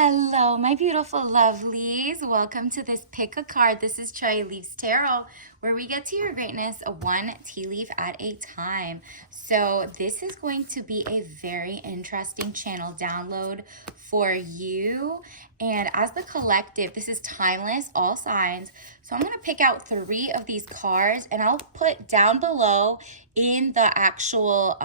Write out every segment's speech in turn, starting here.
Hello, my beautiful lovelies. Welcome to this pick a card. This is Chai Leaves Tarot, where we get to your greatness one tea leaf at a time. So, this is going to be a very interesting channel download for you. And as the collective, this is timeless, all signs. So, I'm going to pick out 3 of these cards and I'll put down below in the actual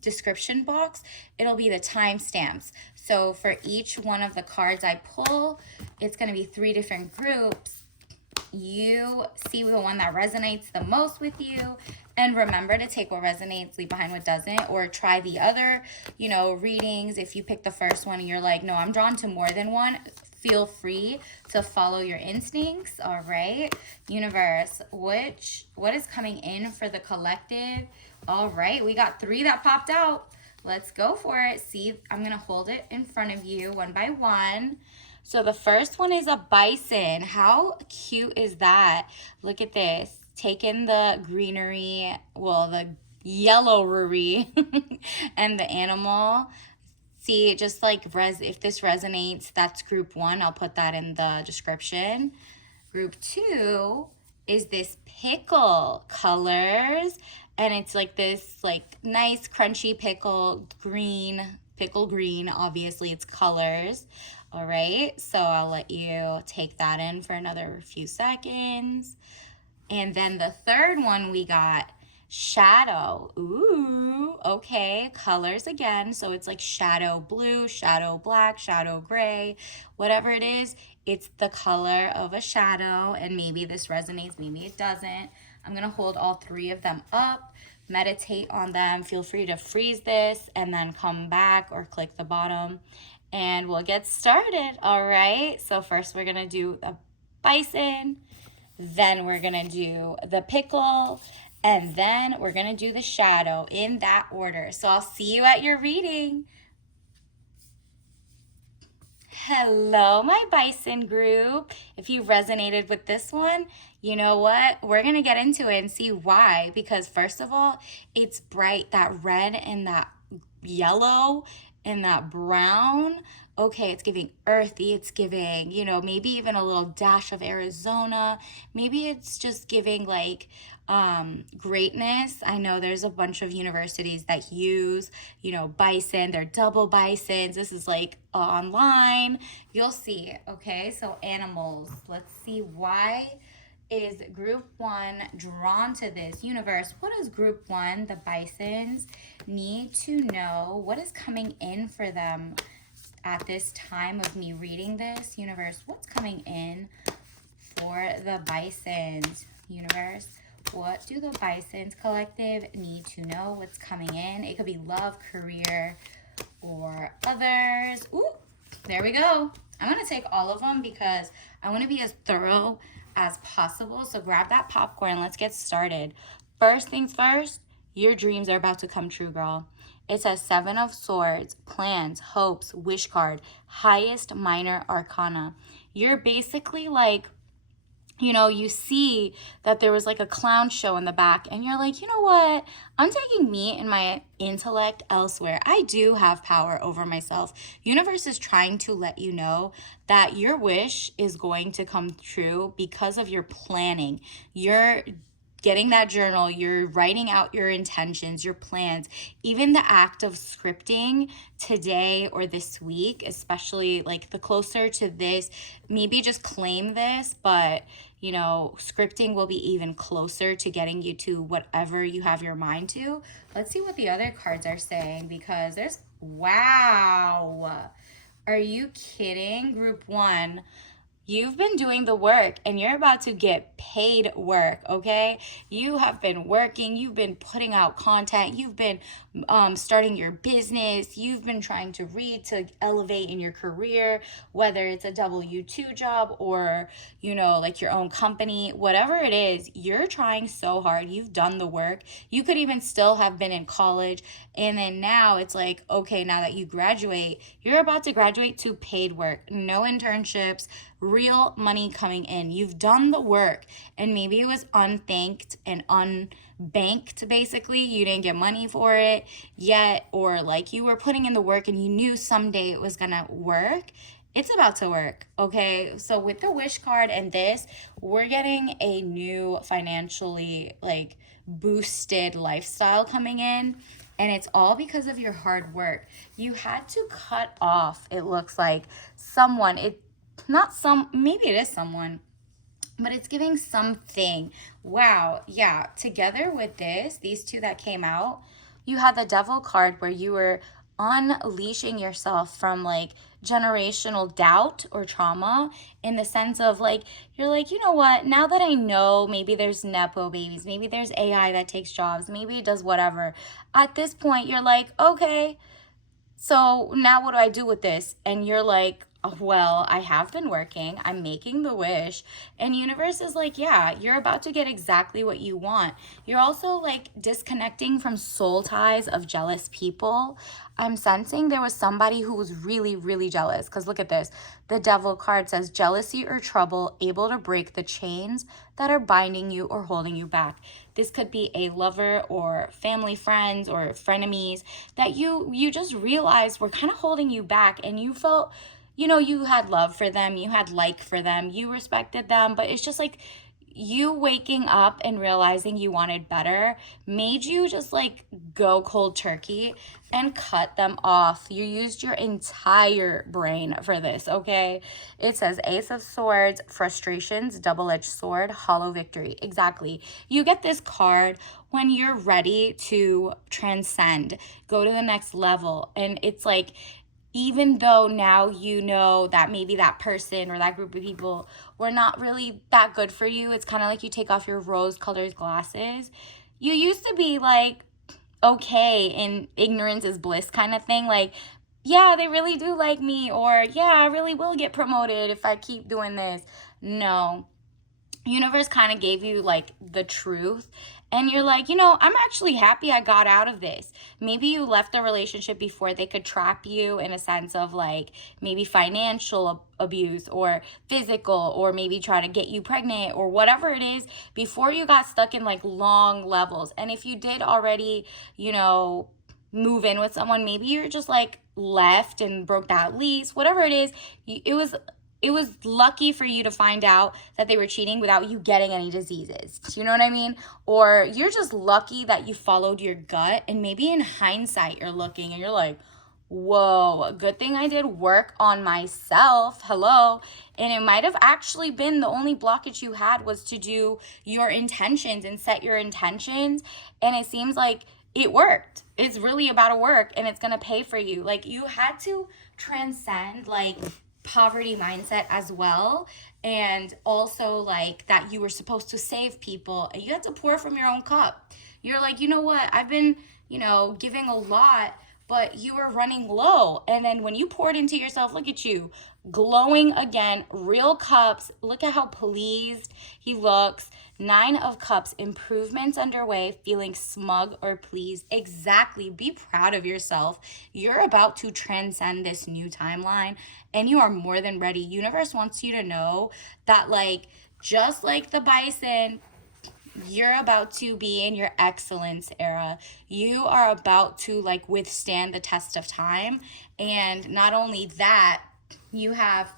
description box, it'll be the timestamps. So for each one of the cards I pull, it's going to be 3 different groups. You see the one that resonates the most with you, and remember to take what resonates, leave behind what doesn't, or try the other, readings. If you pick the first one and you're like, no, I'm drawn to more than one, feel free to follow your instincts. All right, universe, what is coming in for the collective? All right, we got 3 that popped out. Let's go for it. See, I'm gonna hold it in front of you one by one. So the first one is a bison. How cute is that? Look at this. Taking the greenery, well, the yellowery and the animal. See, just like if this resonates, that's group 1. I'll put that in the description. Group 2 is this pickle colors, and it's like this nice crunchy pickle green. Obviously, it's colors. All right, so I'll let you take that in for another few seconds. And then the third one we got shadow. Ooh, okay, colors again. So it's like shadow blue, shadow black, shadow gray, whatever it is, it's the color of a shadow. And maybe this resonates, maybe it doesn't. I'm gonna hold all 3 of them up, meditate on them. Feel free to freeze this and then come back or click the bottom and we'll get started. All right, so first we're gonna do a bison, then we're gonna do the pickle, and then we're gonna do the shadow in that order. So I'll see you at your reading. Hello, my bison group. If you resonated with this one, you know what? We're going to get into it and see why. Because first of all, it's bright, that red and that yellow and that brown. Okay, it's giving earthy. It's giving, maybe even a little dash of Arizona. Maybe it's just giving greatness. I know there's a bunch of universities that use, bison. They're double bisons. This is online. You'll see. Okay, so animals. Let's see, why is group 1 drawn to this? Universe, what does group 1, the bisons, need to know? What is coming in for them at this time of me reading this? Universe, what's coming in for the bisons? Universe, what do the Bisons collective need to know? What's coming in? It could be love, career, or others. Ooh, there we go. I'm going to take all of them because I want to be as thorough as possible. So grab that popcorn. Let's get started. First things first, your dreams are about to come true, girl. It says 7 of Swords, plans, hopes, wish card, highest minor arcana. You're basically you see that there was a clown show in the back and you're like, you know what? I'm taking me and my intellect elsewhere. I do have power over myself. Universe is trying to let you know that your wish is going to come true because of your planning. You're getting that journal, you're writing out your intentions, your plans, even the act of scripting today or this week, especially the closer to this, maybe just claim this, but scripting will be even closer to getting you to whatever you have your mind to. Let's see what the other cards are saying, because there's, wow, are you kidding? Group 1, you've been doing the work and you're about to get paid work, okay? You have been working, you've been putting out content, you've been starting your business, you've been trying to read to elevate in your career, whether it's a W-2 job or, your own company, whatever it is, you're trying so hard. You've done the work. You could even still have been in college. And then now it's okay, now that you graduate, you're about to graduate to paid work, no internships, real money coming in. You've done the work, and maybe it was unthanked and unbanked. Basically, you didn't get money for it yet, or you were putting in the work and you knew someday it was gonna work, It's about to work. Okay. So with the wish card and this, we're getting a new financially like boosted lifestyle coming in. And it's all because of your hard work. You had to cut off, it looks like, someone. It not some, maybe it is someone, but it's giving something. Wow. Yeah. Together with this, these two that came out, you had the devil card where you were unleashing yourself from like generational doubt or trauma, in the sense of like, you're like, you know what, now that I know maybe there's Nepo babies, maybe there's AI that takes jobs, maybe it does whatever. At this point, you're like, okay, so now what do I do with this? And you're like, "Oh, well, I have been working. I'm making the wish." And universe is like, yeah, you're about to get exactly what you want. You're also like disconnecting from soul ties of jealous people. I'm sensing there was somebody who was really, really jealous. Because look at this. The devil card says jealousy or trouble, able to break the chains that are binding you or holding you back. This could be a lover or family friends or frenemies that you just realized were kind of holding you back, and you felt, you know, you had love for them, you had like for them, you respected them, but it's just like you waking up and realizing you wanted better made you just like go cold turkey and cut them off. You used your entire brain for this, okay? It says Ace of Swords, frustrations, double-edged sword, hollow victory. Exactly. You get this card when you're ready to transcend, go to the next level. And it's like, even though now you know that maybe that person or that group of people were not really that good for you, it's kind of like you take off your rose-colored glasses. You used to be like, okay, in ignorance is bliss kind of thing. Like, yeah, they really do like me, or yeah, I really will get promoted if I keep doing this. No, universe kind of gave you like the truth, and you're like, you know, I'm actually happy I got out of this. Maybe you left the relationship before they could trap you, in a sense of like maybe financial abuse or physical, or maybe try to get you pregnant or whatever it is, before you got stuck in like long levels. And if you did already, you know, move in with someone, maybe you're just like left and broke that lease, whatever it is. It was lucky for you to find out that they were cheating without you getting any diseases. Do you know what I mean? Or you're just lucky that you followed your gut, and maybe in hindsight you're looking and you're like, whoa, good thing I did work on myself. Hello. And it might have actually been the only blockage you had was to do your intentions and set your intentions. And it seems like it worked. It's really about to work, and it's going to pay for you. Like, you had to transcend like poverty mindset as well, and also like that you were supposed to save people, and you had to pour from your own cup. You're like, you know what, I've been, you know, giving a lot, but you were running low. And then when you poured into yourself, look at you, glowing again, real cups. Look at how pleased he looks. 9 of Cups, improvements underway, feeling smug or pleased. Exactly. Be proud of yourself. You're about to transcend this new timeline, and you are more than ready. Universe wants you to know that, like, just like the Bison, you're about to be in your excellence era. You are about to like withstand the test of time. And not only that, you have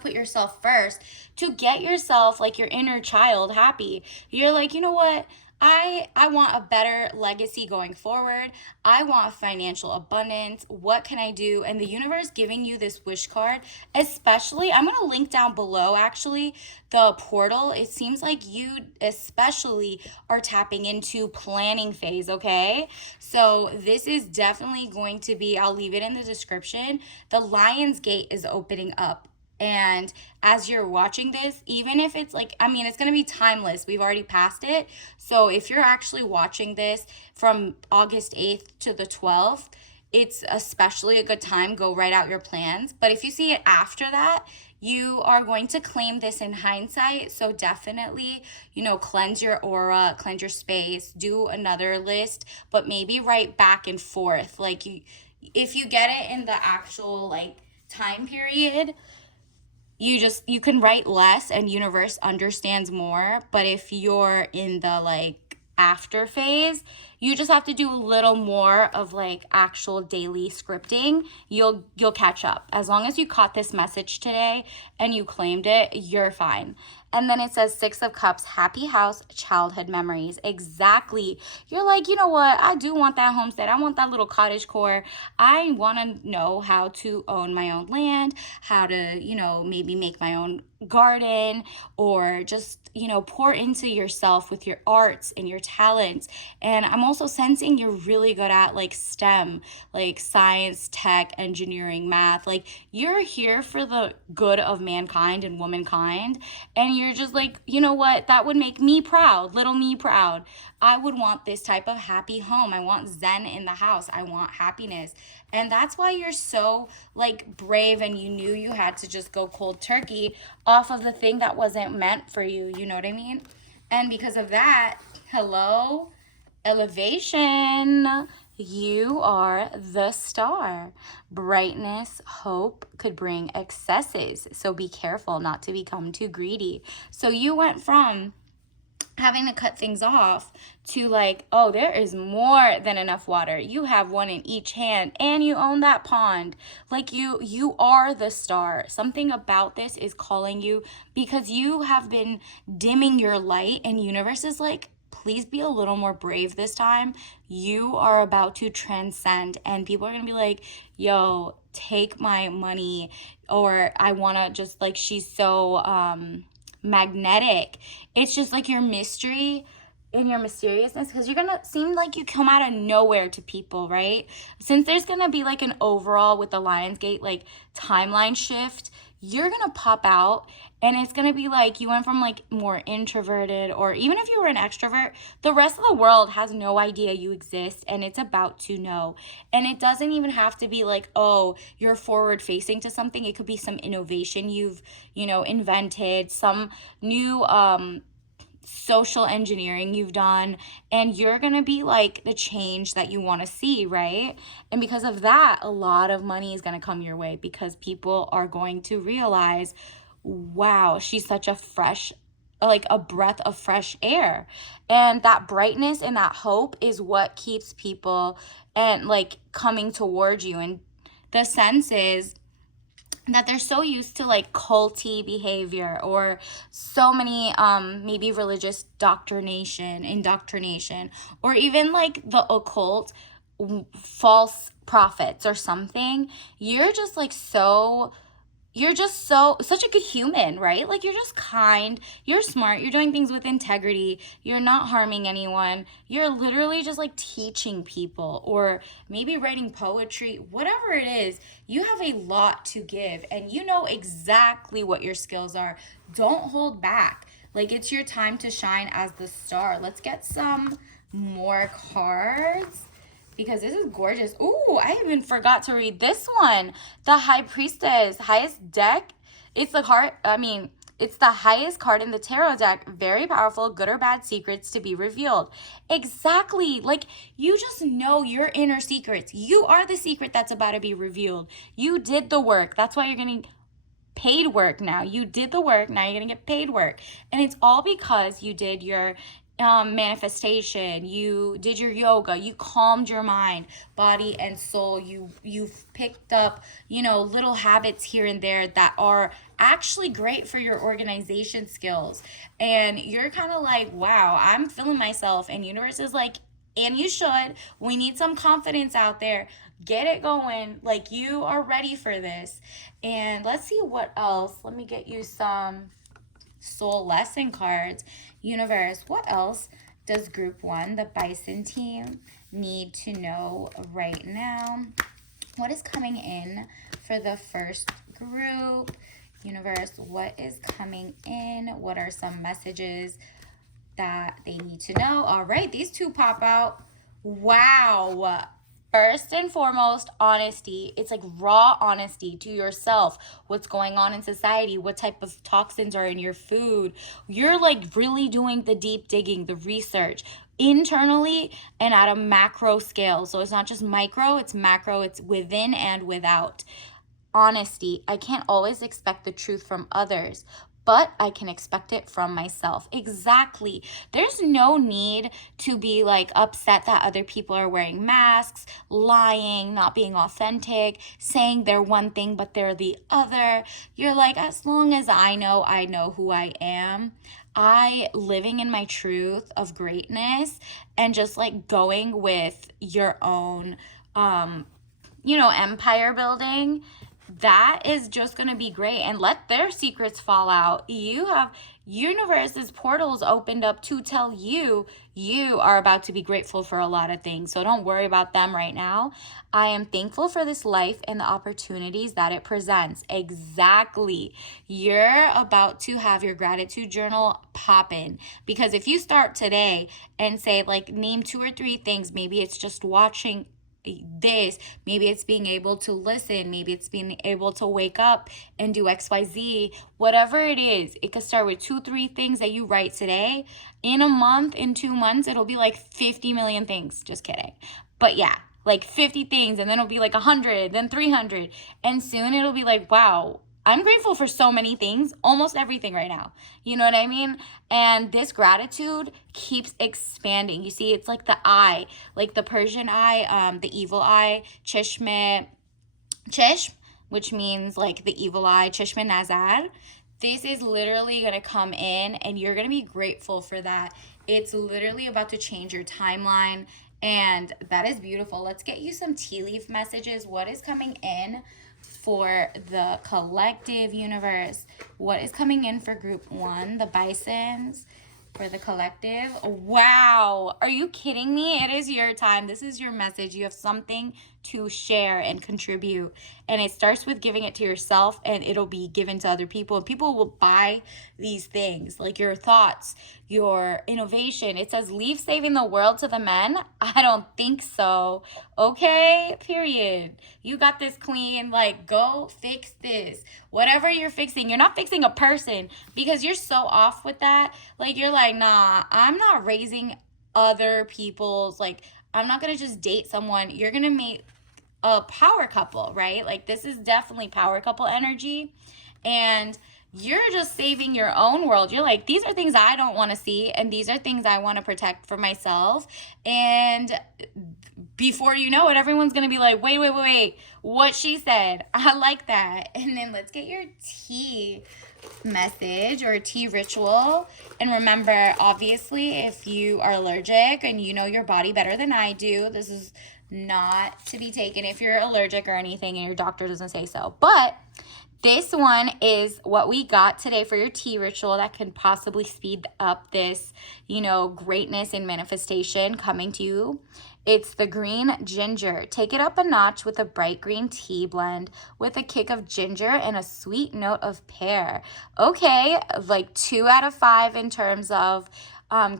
put yourself first to get yourself, like your inner child, happy. You're like, you know what, I want a better legacy going forward. I want financial abundance. What can I do? And the universe giving you this wish card, especially, I'm going to link down below actually the portal. It seems like you especially are tapping into planning phase, okay? So this is definitely going to be, I'll leave it in the description. The Lion's Gate is opening up. And as you're watching this, even if it's like, I mean, it's going to be timeless. We've already passed it. So if you're actually watching this from August 8th to the 12th, it's especially a good time. Go write out your plans. But if you see it after that, you are going to claim this in hindsight. So definitely, you know, cleanse your aura, cleanse your space, do another list, but maybe write back and forth. Like, if you get it in the actual like time period, you can write less and universe understands more. But if you're in the like after phase, You just have to do a little more of like actual daily scripting. You'll catch up. As long as you caught this message today and you claimed it, you're fine. And then it says 6 of Cups, happy house, childhood memories. Exactly. You're like, you know what? I do want that homestead. I want that little cottage core. I want to know how to own my own land, how to, maybe make my own garden, or just, pour into yourself with your arts and your talents. And I'm also sensing you're really good at like STEM, like science, tech, engineering, math. Like you're here for the good of mankind and womankind. And you're just like, you know what? That would make me proud, little me proud. I would want this type of happy home. I want Zen in the house. I want happiness. And that's why you're so like brave, and you knew you had to just go cold turkey off of the thing that wasn't meant for you. You know what I mean? And because of that, hello, elevation. You are the star. Brightness, hope could bring excesses. So be careful not to become too greedy. So you went from having to cut things off to like, oh, there is more than enough water. You have one in each hand and you own that pond. Like you are the star. Something about this is calling you because you have been dimming your light, and universe is like, please be a little more brave this time. You are about to transcend, and people are going to be like, yo, take my money. Or I want to just like, she's so magnetic. It's just like your mystery and your mysteriousness, because you're gonna seem like you come out of nowhere to people, right? Since there's gonna be like an overall with the Lionsgate like timeline shift, you're gonna pop out, and it's gonna be like you went from like more introverted, or even if you were an extrovert, the rest of the world has no idea you exist, and it's about to know. And it doesn't even have to be like, oh, you're forward facing to something. It could be some innovation you've invented, some new social engineering you've done, and you're gonna be like the change that you want to see, right? And because of that, a lot of money is gonna come your way, because people are going to realize, wow, she's such a fresh, like a breath of fresh air. And that brightness and that hope is what keeps people and like coming towards you. And the sense is that they're so used to like culty behavior, or so many maybe religious indoctrination, or even like the occult, false prophets or something. You're just like such a good human, right? Like you're just kind, you're smart, you're doing things with integrity, you're not harming anyone, you're literally just like teaching people, or maybe writing poetry, whatever it is. You have a lot to give, and you know exactly what your skills are. Don't hold back. Like it's your time to shine as the star. Let's get some more cards, because this is gorgeous. Ooh, I even forgot to read this one. The High Priestess, highest deck. It's the highest card in the tarot deck. Very powerful, good or bad secrets to be revealed. Exactly. Like you just know your inner secrets. You are the secret that's about to be revealed. You did the work. That's why you're getting paid work now. You did the work. Now you're going to get paid work. And it's all because you did your manifestation, you did your yoga, you calmed your mind, body, and soul. You've picked up little habits here and there that are actually great for your organization skills, and you're kind of like, wow, I'm feeling myself. And universe is like, and you should, we need some confidence out there. Get it going. Like you are ready for this. And let's see what else. Let me get you some soul lesson cards. Universe, what else does group 1, the Bison team, need to know right now? What is coming in for the first group? Universe, what is coming in? What are some messages that they need to know? All right, these two pop out. Wow. First and foremost, honesty. It's like raw honesty to yourself. What's going on in society? What type of toxins are in your food? You're like really doing the deep digging, the research internally and at a macro scale. So it's not just micro, it's macro, it's within and without. Honesty. I can't always expect the truth from others, but I can expect it from myself. Exactly. There's no need to be like upset that other people are wearing masks, lying, not being authentic, saying they're one thing but they're the other. You're like, as long as I know who I am. I living in my truth of greatness and just like going with your own empire building, that is just going to be great. And let their secrets fall out. You have universe's portals opened up to tell you are about to be grateful for a lot of things. So don't worry about them right now. I am thankful for this life and the opportunities that it presents. Exactly. You're about to have your gratitude journal pop in, because if you start today and say like name 2 or 3 things, maybe it's just watching this, maybe it's being able to listen, maybe it's being able to wake up and do XYZ, whatever it is. It could start with 2-3 things that you write today. In a month, in 2 months, it'll be like 50 million things. Just kidding. But yeah, like 50 things, and then it'll be like 100, then 300, and soon it'll be like, wow, I'm grateful for so many things, almost everything right now. You know what I mean? And this gratitude keeps expanding. You see, it's like the eye, like the Persian eye, the evil eye, Chishme, which means like the evil eye, Chishme Nazar. This is literally going to come in and you're going to be grateful for that. It's literally about to change your timeline. And that is beautiful. Let's get you some tea leaf messages. What is coming in for the collective universe? What is coming in for group 1, the Bisons, for the collective? Wow, are you kidding me? It is your time. This is your message. You have something to share and contribute, and it starts with giving it to yourself, and it'll be given to other people, and people will buy these things, like your thoughts, your innovation. It says leave saving the world to the men. I don't think so. Okay, period. You got this, queen. Like, go fix this. Whatever you're fixing, you're not fixing a person, because you're so off with that. Like, you're like, nah, I'm not raising other people's, like, I'm not gonna just date someone. You're gonna meet a power couple, right? Like, this is definitely power couple energy, and you're just saving your own world. You're like, these are things I don't want to see, and these are things I want to protect for myself. And before you know it, everyone's going to be like, wait, what she said. I like that. And then let's get your tea message or tea ritual. And remember, obviously, if you are allergic and you know your body better than I do, this is not to be taken if you're allergic or anything and your doctor doesn't say so. But this one is what we got today for your tea ritual that can possibly speed up this, greatness and manifestation coming to you. It's the green ginger. Take it up a notch with a bright green tea blend with a kick of ginger and a sweet note of pear. Okay, like 2 out of 5 in terms of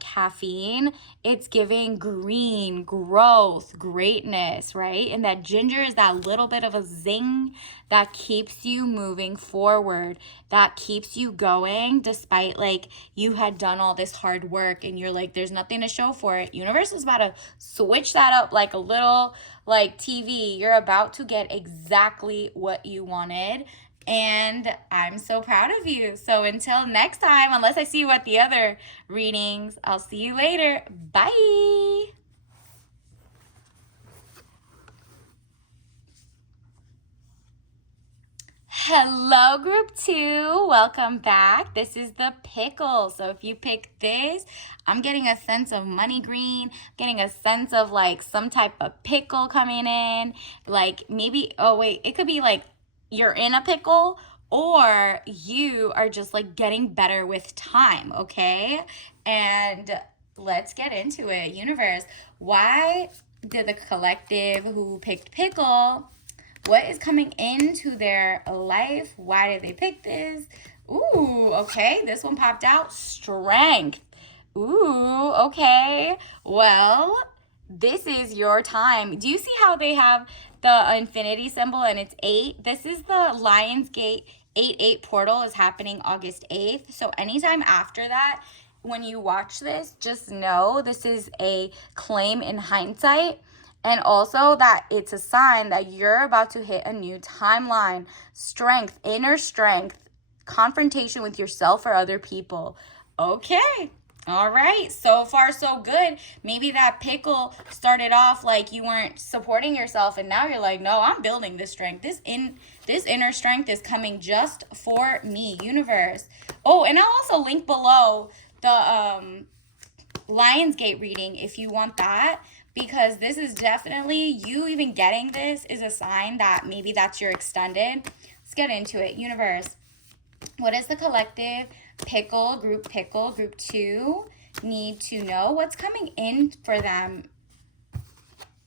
caffeine. It's giving green, growth, greatness, right? And that ginger is that little bit of a zing that keeps you moving forward, that keeps you going despite like you had done all this hard work and you're like, there's nothing to show for it. Universe is about to switch that up like a little like TV. You're about to get exactly what you wanted. And I'm so proud of you. So until next time, unless I see you at the other readings, I'll see you later. Bye. Hello, group 2. Welcome back. This is the pickle. So if you pick this, I'm getting a sense of money green, getting a sense of like some type of pickle coming in. Like maybe, it could be like you're in a pickle, or you are just like getting better with time, okay? And let's get into it. Universe, why did the collective who picked pickle, what is coming into their life? Why did they pick this? Ooh, okay, this one popped out. Strength. Ooh, okay. Well, this is your time. Do you see how they have the infinity symbol and it's 8? This is the Lionsgate 8-8 portal is happening August 8th. So anytime after that, when you watch this, just know this is a claim in hindsight. And also that it's a sign that you're about to hit a new timeline. Strength, inner strength confrontation with yourself or other people. Okay. All right. So far, so good. Maybe that pickle started off like you weren't supporting yourself, and now you're like, no, I'm building this strength. This inner strength is coming just for me, universe. Oh, and I'll also link below the Lionsgate reading if you want that, because this is definitely, you even getting this is a sign that maybe that's your extended. Let's get into it. Universe, what is the collective pickle group 2 need to know? What's coming in for them?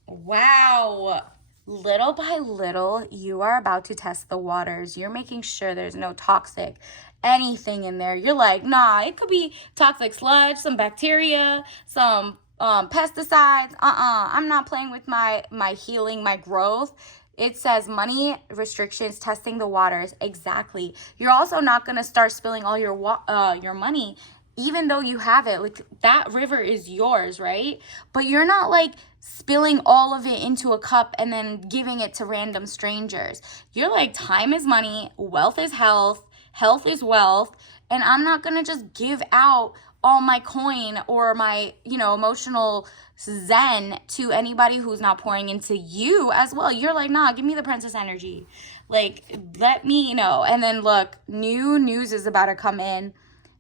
Wow. Little by little, you are about to test the waters. You're making sure there's no toxic anything in there. You're like, nah, it could be toxic sludge, some bacteria, some pesticides. I'm not playing with my healing, my growth. It says money restrictions, testing the waters. Exactly. You're also not going to start spilling all your money, even though you have it. Like, that river is yours, right? But you're not like spilling all of it into a cup and then giving it to random strangers. You're like, time is money, wealth is health, health is wealth, and I'm not going to just give out all my coin or my, emotional zen to anybody who's not pouring into you as well. You're like, nah, give me the princess energy. Like, let me, And then look, new news is about to come in.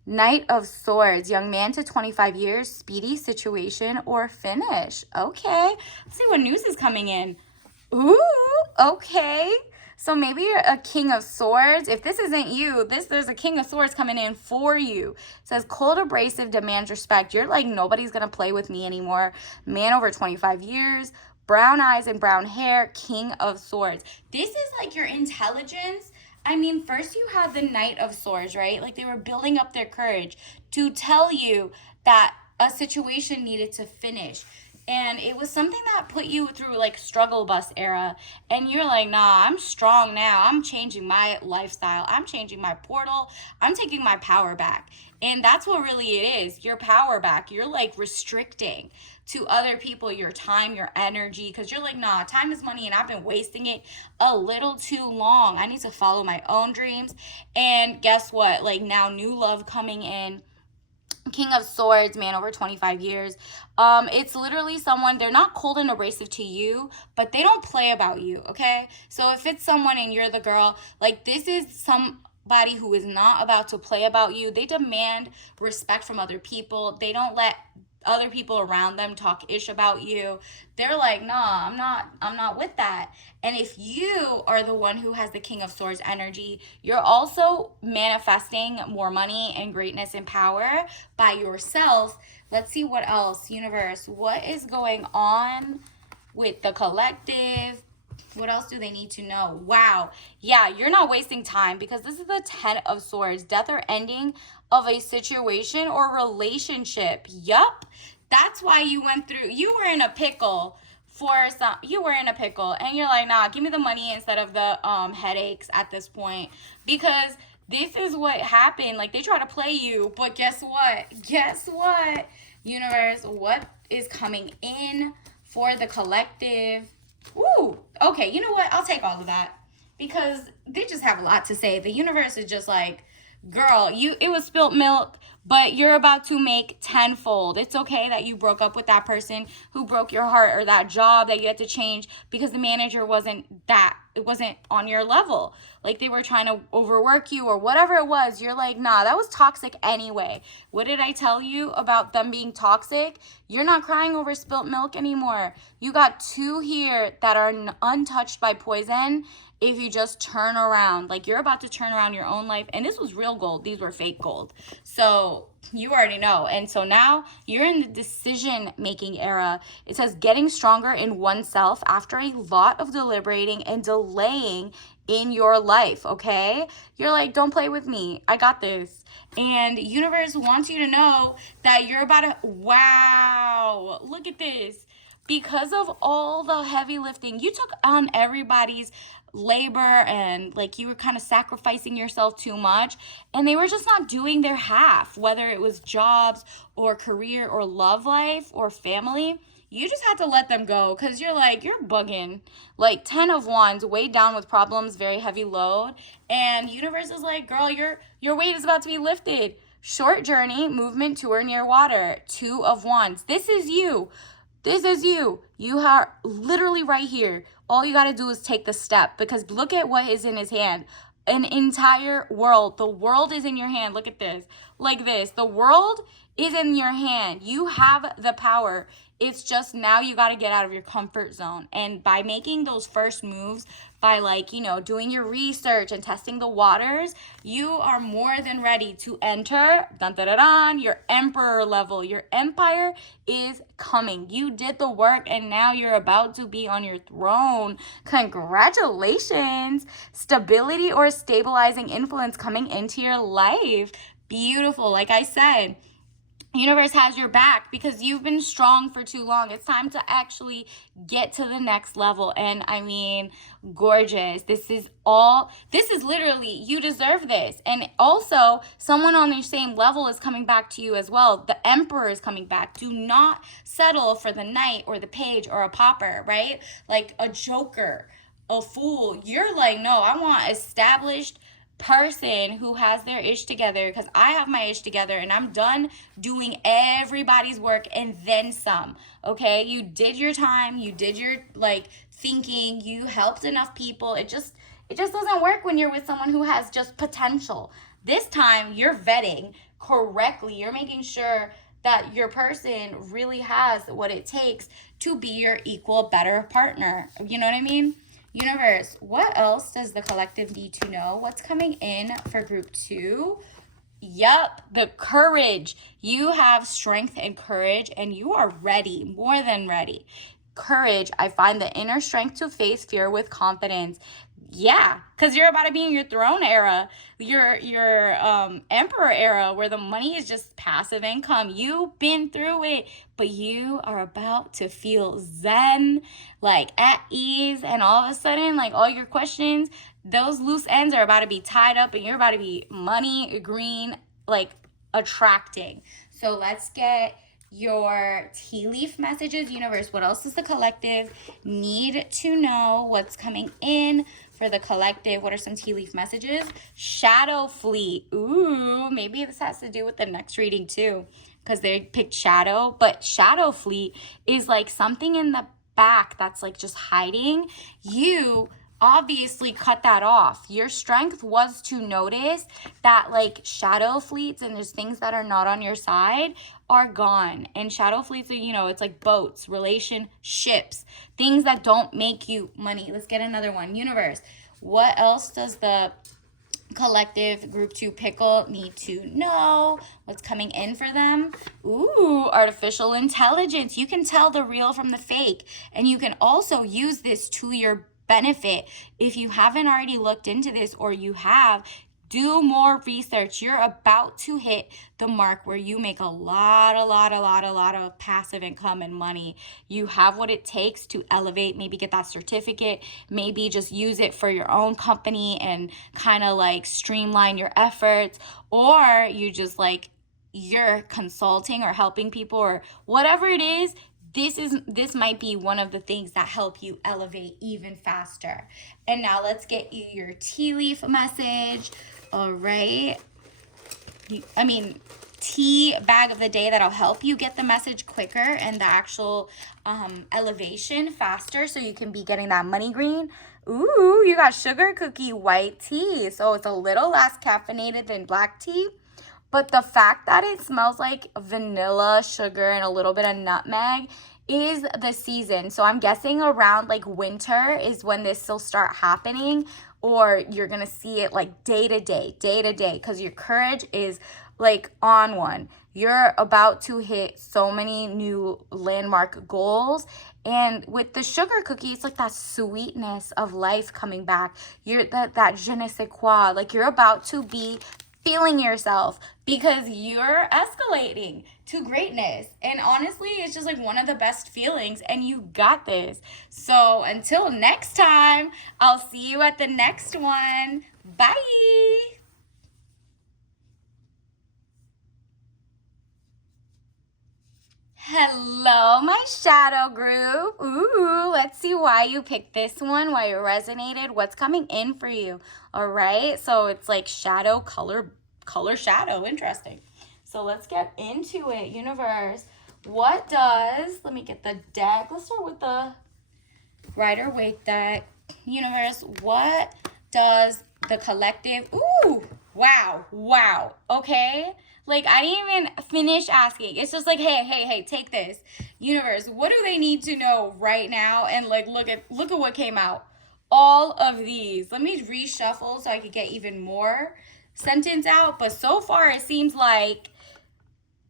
Knight of Swords, young man to 25 years, speedy situation or finish. Okay, let's see what news is coming in. Ooh, okay. So maybe you're a King of Swords. If this isn't you, there's a King of Swords coming in for you. It says cold, abrasive, demands respect. You're like, nobody's going to play with me anymore. Man over 25 years, brown eyes and brown hair, King of Swords. This is like your intelligence. I mean, first you had the Knight of Swords, right? Like, they were building up their courage to tell you that a situation needed to finish. And it was something that put you through like struggle bus era. And you're like, nah, I'm strong now. I'm changing my lifestyle. I'm changing my portal. I'm taking my power back. And that's what really it is, your power back. You're like restricting to other people your time, your energy, because you're like, nah, time is money and I've been wasting it a little too long. I need to follow my own dreams. And guess what? Like, now new love coming in. King of Swords, man over 25 years. It's literally someone, they're not cold and abrasive to you, but they don't play about you, okay? So if it's someone and you're the girl, like, this is somebody who is not about to play about you. They demand respect from other people. They don't let other people around them talk ish about you. They're like, nah, I'm not with that. And if you are the one who has the King of Swords energy, you're also manifesting more money and greatness and power by yourself. Let's see what else. Universe, what is going on with the collective? What else do they need to know? Wow. Yeah, you're not wasting time, because this is the 10 of Swords. Death or ending of a situation or relationship. Yup. That's why you were in a pickle and you're like, nah, give me the money instead of the headaches at this point, because this is what happened. Like, they try to play you, but guess what? Universe, what is coming in for the collective? Ooh, okay, you know what? I'll take all of that, because they just have a lot to say. The universe is just like, girl, it was spilt milk, but you're about to make tenfold. It's okay that you broke up with that person who broke your heart, or that job that you had to change because the manager wasn't on your level. Like, they were trying to overwork you or whatever it was. You're like, nah, that was toxic anyway. What did I tell you about them being toxic? You're not crying over spilt milk anymore. You got 2 here that are untouched by poison. If you just turn around, like, you're about to turn around your own life. And this was real gold. These were fake gold. So you already know. And so now you're in the decision-making era. It says getting stronger in oneself after a lot of deliberating and delaying in your life, okay? You're like, don't play with me. I got this. And universe wants you to know that you're about to, wow, look at this. Because of all the heavy lifting, you took on everybody's labor, and like, you were kind of sacrificing yourself too much, and they were just not doing their half, whether it was jobs or career or love life or family. you just have to let them go because you're like, you're bugging. Like 10 of wands, weighed down with problems, very heavy load. And universe is like, girl, your weight is about to be lifted. Short journey, movement, tour near water. 2 of wands. This is you. This is you. You are literally right here. All you got to do is take the step because look at what is in his hand. An entire world. The world is in your hand. Look at this. Like this. The world is in your hand. You have the power. It's just now you got to get out of your comfort zone. And by making those first moves, by like, you know, doing your research and testing the waters, you are more than ready to enter, dun, dun, dun, dun, your emperor level. Your empire is coming. You did the work and now you're about to be on your throne. Congratulations. Stability or stabilizing influence coming into your life. Beautiful. Like I said, universe has your back because you've been strong for too long. It's time to actually get to the next level. And I mean, gorgeous. This is literally, you deserve this. And also, someone on your same level is coming back to you as well. The emperor is coming back. Do not settle for the knight or the page or a pauper, right? Like a joker, a fool. You're like, no, I want established person who has their ish together because I have my ish together and I'm done doing everybody's work and then some. Okay, you did your time, you did your like thinking, you helped enough people. It just doesn't work when you're with someone who has just potential. This time you're vetting correctly. You're making sure that your person really has what it takes to be your equal, better partner. You know what I mean? Universe, what else does the collective need to know? What's coming in for group 2? Yup, the courage. You have strength and courage, and you are ready, more than ready. Courage, I find the inner strength to face fear with confidence. Yeah, because you're about to be in your throne era, your emperor era, where the money is just passive income. You've been through it, but you are about to feel zen, like at ease, and all of a sudden, like all your questions, those loose ends are about to be tied up, and you're about to be money, green, like attracting. So let's get your tea leaf messages. Universe, what else does the collective need to know? What's coming in for the collective? What are some tea leaf messages? Shadow fleet. Ooh, maybe this has to do with the next reading too, because they picked shadow. But shadow fleet is like something in the back that's like just hiding. You obviously cut that off. Your strength was to notice that like shadow fleets and there's things that are not on your side are gone. And shadow fleets are, you know, it's like boats, relationships, things that don't make you money. Let's get another one. Universe, what else does the collective group 2 pickle need to know? What's coming in for them? Ooh, artificial intelligence. You can tell the real from the fake, and you can also use this to your benefit. If you haven't already looked into this, or you have, do more research. You're about to hit the mark where you make a lot of passive income and money. You have what it takes to elevate, maybe get that certificate, maybe just use it for your own company and kind of like streamline your efforts, or you just like you're consulting or helping people or whatever it is. This might be one of the things that help you elevate even faster. And now let's get you your tea leaf message. All right. Tea bag of the day that'll help you get the message quicker and the actual elevation faster, so you can be getting that money green. Ooh, you got sugar cookie white tea. So it's a little less caffeinated than black tea. But the fact that it smells like vanilla, sugar, and a little bit of nutmeg is the season. So I'm guessing around like winter is when this will start happening, or you're going to see it like day to day, because your courage is like on one. You're about to hit so many new landmark goals. And with the sugar cookie, it's like that sweetness of life coming back. You're that je ne sais quoi. Like you're about to be feeling yourself because you're escalating to greatness. And honestly, it's just like one of the best feelings, and you got this. So until next time, I'll see you at the next one. Bye. Hello, my shadow group. Ooh, let's see why you picked this one, why it resonated, what's coming in for you. All right, so it's like shadow, color shadow. Interesting. So let's get into it. Universe, what does, let me get the deck. Let's start with the Rider Waite deck. Universe, what does the collective, ooh, wow, okay? Like, I didn't even finish asking. It's just like, hey, take this. Universe, what do they need to know right now? And like, look at what came out. All of these. Let me reshuffle so I could get even more sentence out. But so far, it seems like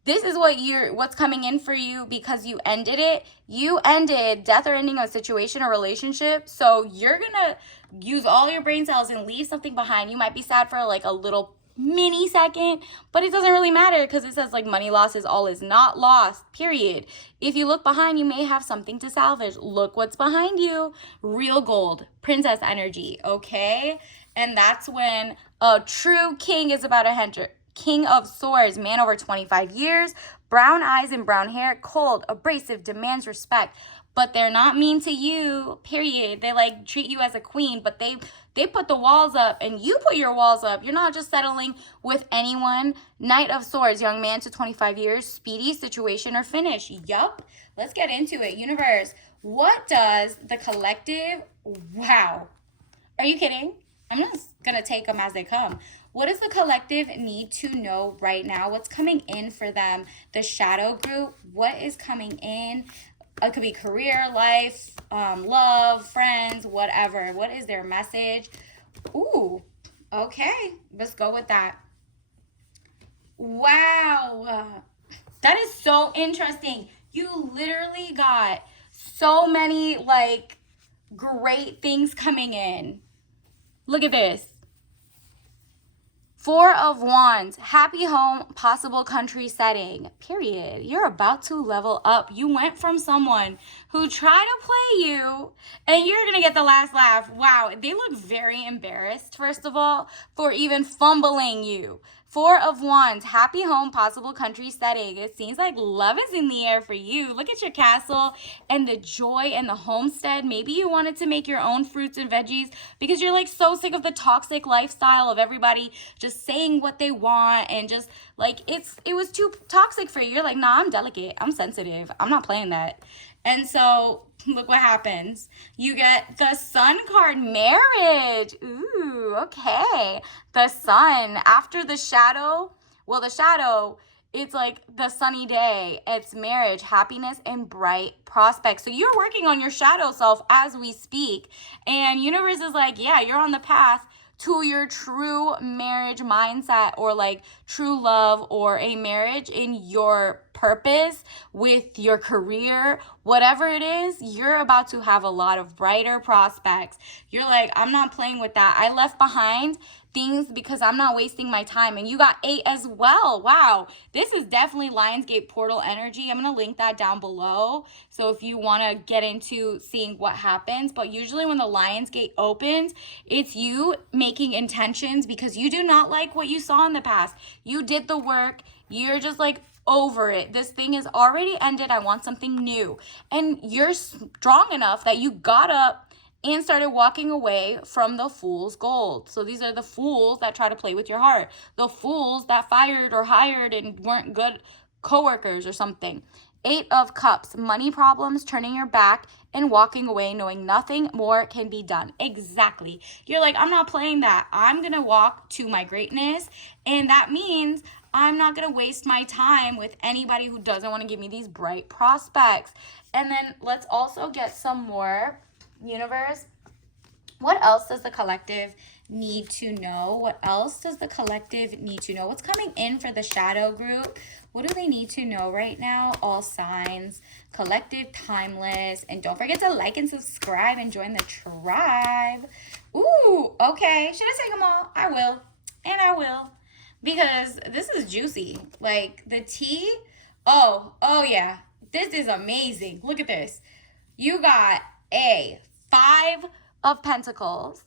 this is what's coming in for you because you ended it. You ended death or ending a situation or relationship. So you're gonna use all your brain cells and leave something behind. You might be sad for like a little mini second, but it doesn't really matter because it says like money loss is all is not lost, period. If you look behind, you may have something to salvage. Look what's behind you. Real gold, princess energy, okay? And that's when a true king is about to enter. King of Swords, man over 25 years, brown eyes and brown hair, cold, abrasive, demands respect, but they're not mean to you, period. They like treat you as a queen, but they put the walls up and you put your walls up. You're not just settling with anyone. Knight of Swords, young man to 25 years, speedy, situation, or finish. Yup. Let's get into it. Universe, what does the collective, wow. Are you kidding? I'm just going to take them as they come. What does the collective need to know right now? What's coming in for them? The shadow group, what is coming in? It could be career, life, love, friends, whatever. What is their message? Ooh, okay. Let's go with that. Wow. That is so interesting. You literally got so many, like, great things coming in. Look at this. Four of Wands, happy home, possible country setting, period. You're about to level up. You went from someone who tried to play you, and you're going to get the last laugh. Wow, they look very embarrassed, first of all, for even fumbling you. Four of Wands, happy home, possible country setting. It seems like love is in the air for you. Look at your castle and the joy and the homestead. Maybe you wanted to make your own fruits and veggies because you're like so sick of the toxic lifestyle of everybody just saying what they want and just like it was too toxic for you. You're like, nah, I'm delicate. I'm sensitive. I'm not playing that. And so look what happens. You get the Sun card, marriage. Ooh, okay. The Sun after the shadow. Well, the shadow, it's like the sunny day. It's marriage, happiness, and bright prospects. So you're working on your shadow self as we speak. And universe is like, yeah, you're on the path to your true marriage mindset or like true love or a marriage in your purpose with your career, whatever it is, you're about to have a lot of brighter prospects. You're like, I'm not playing with that. I left behind things because I'm not wasting my time. And you got 8 as well. Wow. This is definitely Lionsgate portal energy. I'm going to link that down below. So if you want to get into seeing what happens, but usually when the Lionsgate opens, it's you making intentions because you do not like what you saw in the past. You did the work. You're just like over it. This thing is already ended. I want something new. And you're strong enough that you got up and started walking away from the fool's gold. So these are the fools that try to play with your heart. The fools that fired or hired and weren't good coworkers or something. 8 of Cups, money problems, turning your back and walking away knowing nothing more can be done. Exactly. You're like, I'm not playing that. I'm going to walk to my greatness. And that means I'm not going to waste my time with anybody who doesn't want to give me these bright prospects. And then let's also get some more. Universe, what else does the collective need to know? What else does the collective need to know? What's coming in for the shadow group? What do they need to know right now? All signs, collective, timeless. And don't forget to like and subscribe and join the tribe. Ooh, okay. Should I take them all? I will. And I will. Because this is juicy. Like the tea. Oh yeah. This is amazing. Look at this. You got a 5 of Pentacles.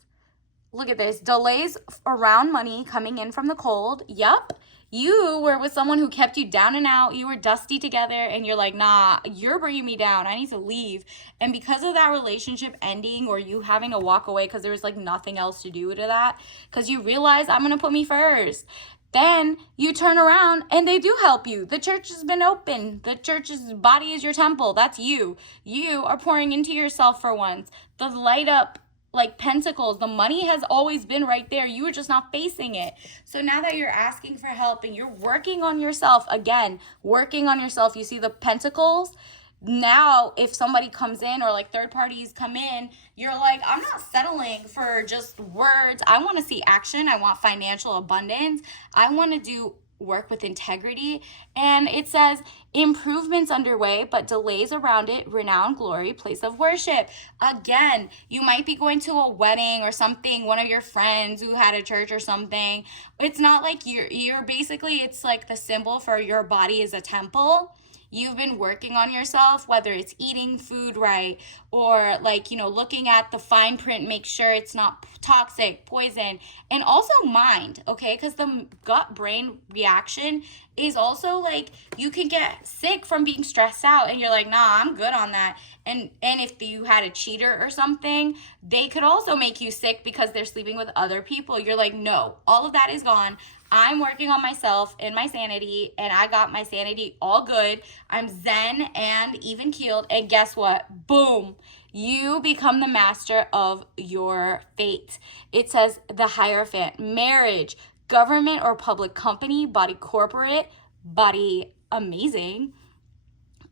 Look at this. Delays around money coming in from the cold. Yup. You were with someone who kept you down and out. You were dusty together, and you're like, nah, you're bringing me down. I need to leave. And because of that relationship ending, or you having to walk away because there was like nothing else to do to that, because you realize I'm going to put me first. Then you turn around and they do help you. The church has been open. The church's body is your temple. That's you. You are pouring into yourself for once. The light up like pentacles, the money has always been right there. You were just not facing it. So now that you're asking for help and you're working on yourself, again, working on yourself, you see the pentacles. Now, if somebody comes in or like third parties come in, you're like, I'm not settling for just words. I want to see action. I want financial abundance. I want to do work with integrity. And it says improvements underway, but delays around it, renowned glory, place of worship. Again, you might be going to a wedding or something, one of your friends who had a church or something. It's not like you're basically, it's like the symbol for your body is a temple. You've been working on yourself, whether it's eating food right or like, looking at the fine print, make sure it's not toxic, poison, and also mind, okay? Because the gut brain reaction is also like you can get sick from being stressed out and you're like, nah, I'm good on that. And if you had a cheater or something, they could also make you sick because they're sleeping with other people. You're like, no, all of that is gone. I'm working on myself and my sanity, and I got my sanity all good. I'm zen and even keeled, and guess what? Boom. You become the master of your fate. It says the Hierophant, marriage, government or public company, body corporate, body amazing,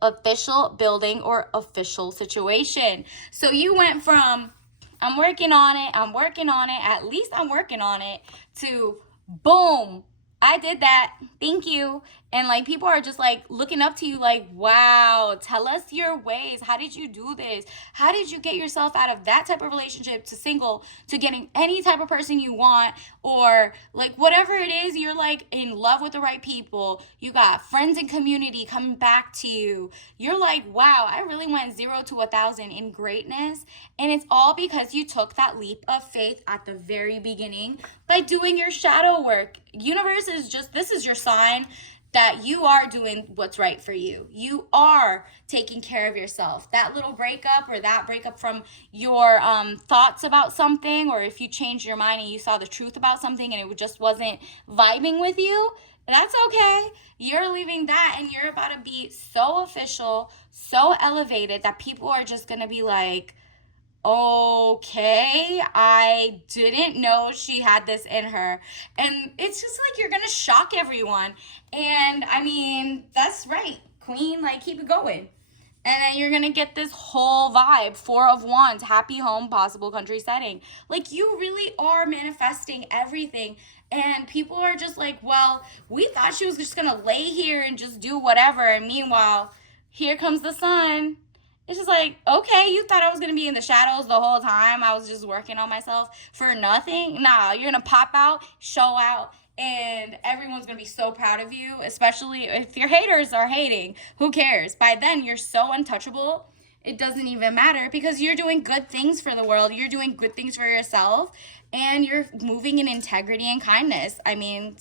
official building or official situation. So you went from, I'm working on it, at least I'm working on it, to boom, I did that, thank you. And like people are just like looking up to you like, wow, tell us your ways. How did you do this? How did you get yourself out of that type of relationship to single, to getting any type of person you want, or like whatever it is, you're like in love with the right people. You got friends and community coming back to you. You're like, wow, I really went 0 to 1,000 in greatness. And it's all because you took that leap of faith at the very beginning by doing your shadow work. Universe is just, this is your sign that you are doing what's right for you. You are taking care of yourself. That little breakup or that breakup from your thoughts about something, or if you changed your mind and you saw the truth about something and it just wasn't vibing with you, that's okay. You're leaving that and you're about to be so official, so elevated that people are just going to be like, okay, I didn't know she had this in her. And it's just like you're gonna shock everyone. And I mean, that's right, queen, like keep it going. And then you're gonna get this whole vibe, 4 of Wands, happy home, possible country setting. Like you really are manifesting everything. And people are just like, well, we thought she was just gonna lay here and just do whatever. And meanwhile, here comes the sun. It's just like, okay, you thought I was going to be in the shadows the whole time. I was just working on myself for nothing. Nah, you're going to pop out, show out, and everyone's going to be so proud of you, especially if your haters are hating. Who cares? By then, you're so untouchable. It doesn't even matter because you're doing good things for the world. You're doing good things for yourself, and you're moving in integrity and kindness. I mean,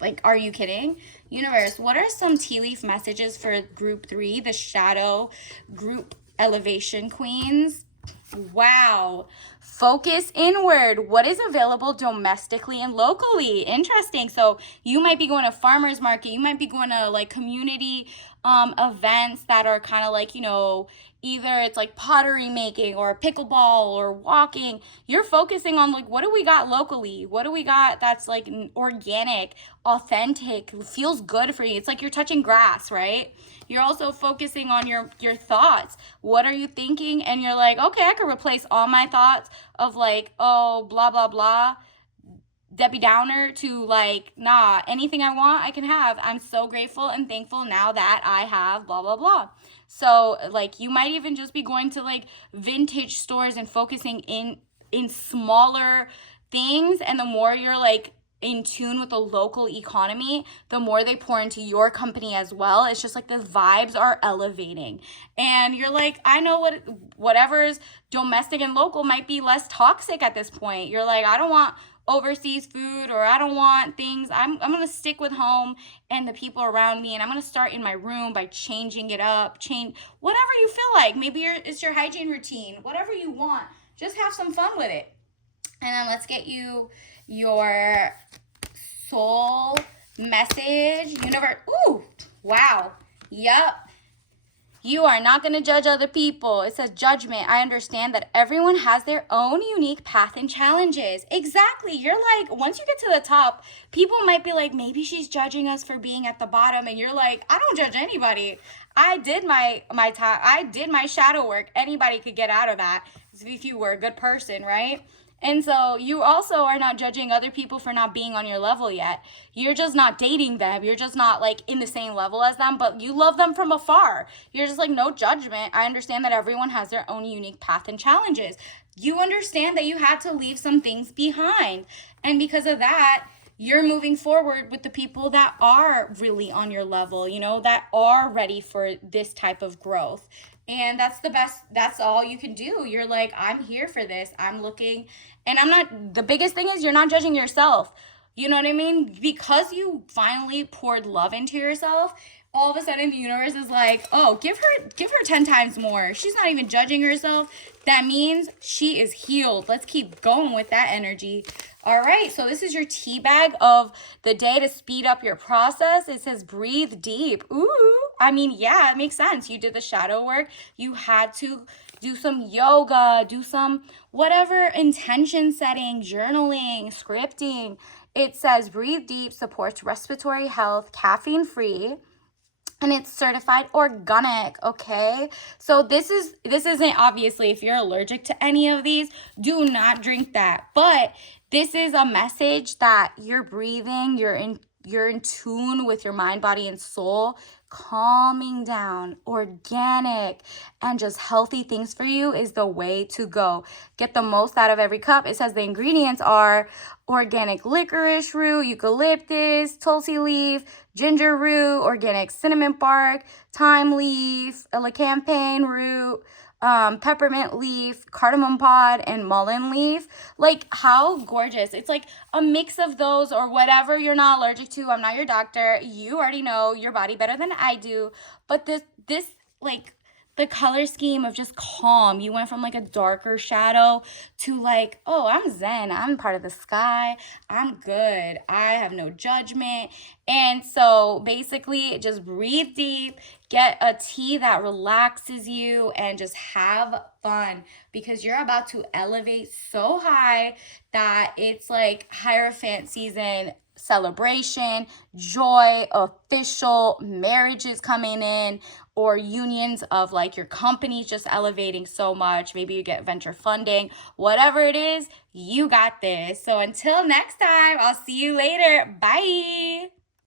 like, are you kidding? Universe, what are some tea leaf messages for group 3, the shadow group elevation queens? Wow. Focus inward. What is available domestically and locally? Interesting. So you might be going to farmers market. You might be going to like community events that are kind of like, either it's like pottery making or pickleball or walking. You're focusing on like, what do we got locally? What do we got that's like organic, authentic, feels good for you? It's like you're touching grass, right? You're also focusing on your thoughts. What are you thinking? And you're like, okay, I could replace all my thoughts of like, oh, blah, blah, blah, Debbie Downer, to like, nah, anything I want, I can have. I'm so grateful and thankful now that I have blah, blah, blah. So like you might even just be going to like vintage stores and focusing in smaller things. And the more you're like in tune with the local economy, the more they pour into your company as well. It's just like the vibes are elevating. And you're like, I know whatever's domestic and local might be less toxic at this point. You're like, I don't want overseas food, or I don't want things. I'm going to stick with home and the people around me, and I'm going to start in my room by changing it up, change whatever you feel like. Maybe it's your hygiene routine, whatever you want. Just have some fun with it. And then let's get you your soul message, universe. Ooh, wow. Yup. You are not going to judge other people. It says judgment. I understand that everyone has their own unique path and challenges. Exactly. You're like, once you get to the top, people might be like, maybe she's judging us for being at the bottom. And you're like, I don't judge anybody. I did my time. I did my shadow work. Anybody could get out of that if you were a good person, right? And so you also are not judging other people for not being on your level yet. You're just not dating them. You're just not like in the same level as them, but you love them from afar. You're just like, no judgment. I understand that everyone has their own unique path and challenges. You understand that you had to leave some things behind. And because of that, you're moving forward with the people that are really on your level, that are ready for this type of growth. And that's the best. That's all you can do. You're like, I'm here for this. I'm looking. And the biggest thing is you're not judging yourself. You know what I mean? Because you finally poured love into yourself, all of a sudden the universe is like, oh, give her 10 times more. She's not even judging herself. That means she is healed. Let's keep going with that energy. All right, so this is your tea bag of the day to speed up your process. It says breathe deep. Ooh, I mean, yeah, it makes sense. You did the shadow work. You had to do some yoga, do some whatever intention setting, journaling, scripting. It says breathe deep, supports respiratory health, caffeine free. And it's certified organic, okay? So this isn't, obviously, if you're allergic to any of these, do not drink that. But this is a message that you're breathing, you're in tune with your mind, body, and soul, calming down, organic, and just healthy things for you is the way to go. Get the most out of every cup. It says the ingredients are organic licorice root, eucalyptus, tulsi leaf, ginger root, organic cinnamon bark, thyme leaf, elecampane root, peppermint leaf, cardamom pod, and mullein leaf. Like, how gorgeous. It's like a mix of those or whatever you're not allergic to. I'm not your doctor. You already know your body better than I do. But this like, the color scheme of just calm. You went from like a darker shadow to like, oh, I'm zen. I'm part of the sky. I'm good. I have no judgment. And so basically just breathe deep, get a tea that relaxes you, and just have fun because you're about to elevate so high that it's like Hierophant season, celebration, joy, official marriages coming in, or unions of like your company's just elevating so much. Maybe you get venture funding, whatever it is, you got this. So until next time, I'll see you later. Bye.